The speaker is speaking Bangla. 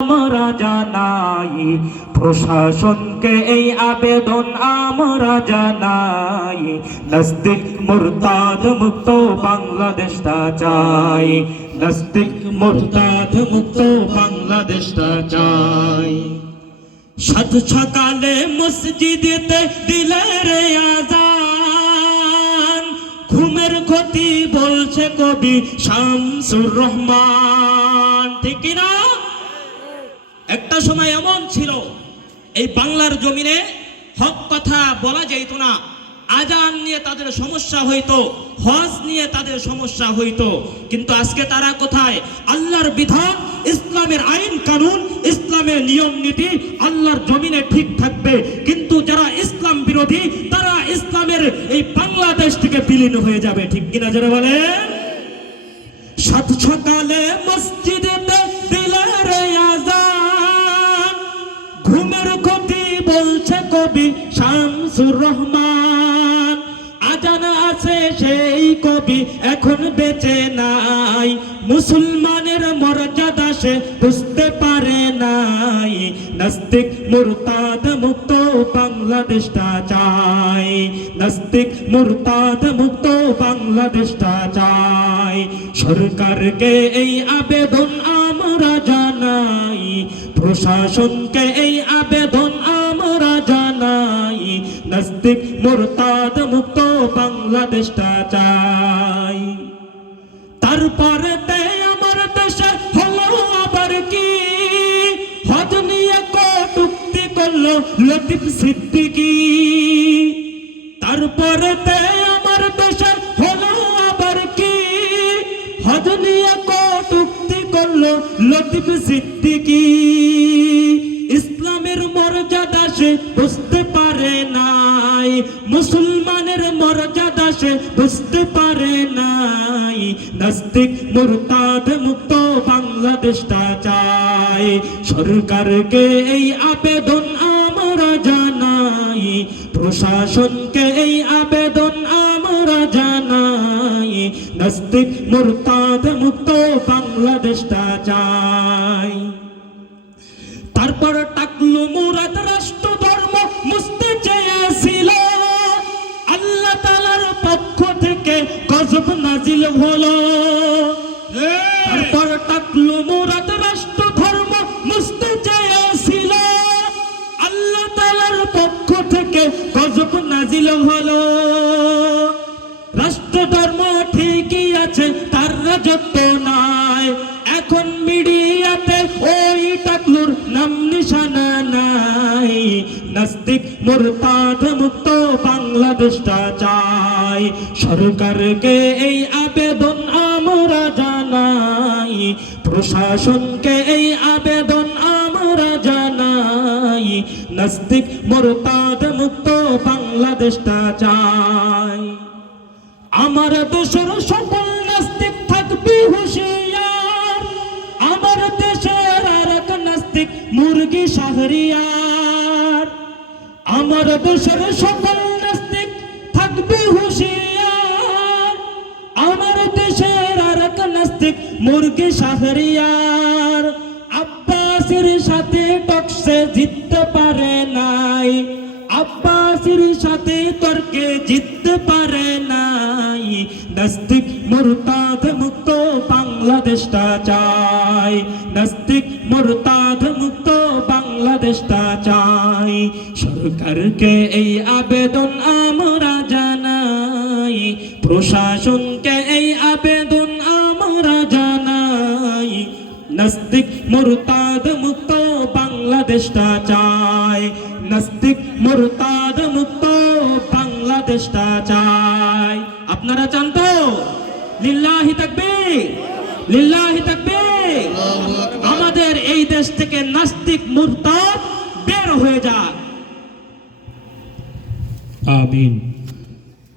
আমরা জানাই প্রশাসনকে এই আবেদন আমরা জানাই, নাস্তিক মুরতাদ মুক্ত বাংলাদেশটা চাই, নাস্তিক মুরতাদ মুক্ত বাংলাদেশটা চাই। সাত সকালে মসজিদেতে দিলে রে আযান, ঘুমের ক্ষতি বলছে কবি শামসুর রহমান, ঠিক না? একটা সময় এমন ছিল এই বাংলার জমিনে হক কথা বলা যেত না, আজান নিয়ে তাদের সমস্যা হইতো, হজ নিয়ে তাদের সমস্যা হইতো। কিন্তু আজকে তারা কোথায়? আল্লাহর বিধান, ইসলামের আইন কানুন, ইসলামের নিয়ম নীতি আল্লাহর জমিনে ঠিক থাকবে, কিন্তু যারা ইসলাম বিরোধী তারা ইসলামের এই বাংলাদেশ থেকে বিলীন হয়ে যাবে, ঠিক কিনা যারা বলেন? সাত সকালে মসজিদেতে দিলে রে আযান, ঘুমের ক্ষতি বলছে কবি শামসুর রহমান। আজান আছে সেই কবি এখন বেঁচে নাই, মুসলমানের মর্যাদা সে বুঝতে পারে নাই। নাস্তিক মুরতাদ মুক্ত বাংলাদেশটা চাই, নাস্তিক মুরতাদ মুক্ত বাংলাদেশটা চাই। সরকারকে এই আবেদন আমরা জানাই, প্রশাসনকে এই আবেদন আমরা জানাই, নাস্তিক মুরতাদ মুক্ত বাংলাদেশটা চাই। তারপরে আমার দেশে হলো আবার কি, হজ নিয়ে কটূক্তি করলো লতিফ সিদ্দিকী। তারপরে আমার দেশে হলো আবার কি, হজ নিয়ে কটূক্তি করলো লতিফ সিদ্দিকী। ইসলামের মর্যাদা সে বুঝতে পারে নাই, মুসলমানের মর্যাদা সে বুঝতে পারে নাই। নাস্তিক মুরতাদ মুক্ত বাংলাদেশটা চাই, সরকারকে এই আবেদন আমরা জানাই, প্রশাসনকে এই আবেদন আমরা জানাই, নাস্তিক মুরতাদ মুক্ত বাংলাদেশটা চাই। তারপর টাকলু মুরাদ রাষ্ট্র ধর্ম মুছতে চেয়েছিল, আল্লাহ তাআলার পক্ষ থেকে গজব নাজিল হলো। তারপর টাকলু মুরাদ রাষ্ট্র ধর্ম মুছতে চেয়েছিল, আল্লাহ তাআলার পক্ষ থেকে গজব নাজিল হলো। রাষ্ট্র ধর্ম ঠিকই আছে, তার রাজত্ব নাই, এখন মিডিয়াতে ওই টাকলুর নাম নিশানা নাই। নাস্তিক মুরতাদ মুক্ত বাংলাদেশটা চাই, সরকারকে এই আবেদন আমরা জানাই, প্রশাসনকে এই আবেদন আমরা জানাই, নাস্তিক মুরতাদ মুক্ত বাংলাদেশটা চাই। আমার দেশের সকল নাস্তিক থাকবি হুঁশিয়ার, আমার দেশের আর এক নাস্তিক মুরগি শাহরিয়ার। আমার দেশের সকল নাস্তিক থাকবি হুঁশিয়ার, আমার দেশের আর এক নাস্তিক মুরগি শাহরিয়ার। আব্বাসের সাথে টকসে জিততে পারে নাই, আব্বাসের সাথে তর্কে জিততে পারে নাই। নাস্তিক মুরতাদ মুক্ত বাংলাদেশটা চাই, নাস্তিক মুরতাদ মুক্ত বাংলাদেশটা চাই। সরকারকে এই আবেদন আমরা জানাই, প্রশাসনকে এই আবেদন আমরা জানাই, নাস্তিক মুরতাদ মুক্ত বাংলাদেশটা চাই, নাস্তিক মুরতাদ মুক্ত বাংলাদেশটা চাই। আপনারা চান তো? লিল্লাহি তাকবীর, লিল্লাহি তাকবীর। আমাদের এই দেশ থেকে নাস্তিক মুরতাদ বের হয়ে যাক। আমিন।